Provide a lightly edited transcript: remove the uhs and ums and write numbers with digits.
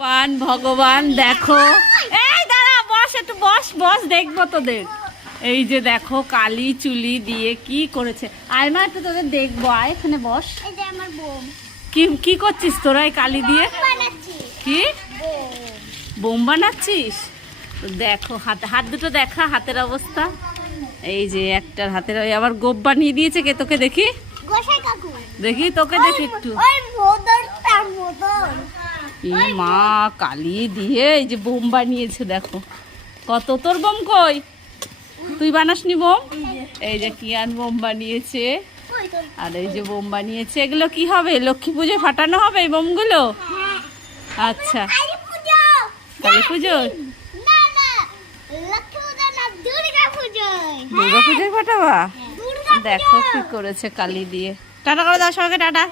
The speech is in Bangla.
ভগবান ভগবান দেখো, এই দাঁড়া, বস একটু, বস বস, দেখবো তোদের। এই যে দেখো কালি চুলি দিয়ে কি করেছে। আয় মা, একটু তোদের দেখবো, আয় এখানে বস। কি কি করছিস তোরা এই কালি দিয়ে? কি বোম বানাচ্ছিস? দেখো হাতে, হাত দুটো দেখা, হাতের অবস্থা। এই যে একটার হাতের, ওই আবার গোপ বানিয়ে দিয়েছে কে? তোকে দেখি, দেখি তোকে দেখি একটু। মা কালি দিয়ে এই যে বোম বানিয়েছে, দেখো কত। তোর বোম কই? তুই বানাসনি বোম? এই যে কিয়ান বোম বানিয়েছে, আর এই যে বোম বানিয়েছে। এগুলো কি হবে? লক্ষ্মী পুজোয় ফাটানো হবে এই বোমগুলো? আচ্ছা, কালী পুজো, দুর্গা পুজোয় ফাটাবা? দেখো কি করেছে কালি দিয়ে। টাটা করে দাও সবাইকে, টাটা।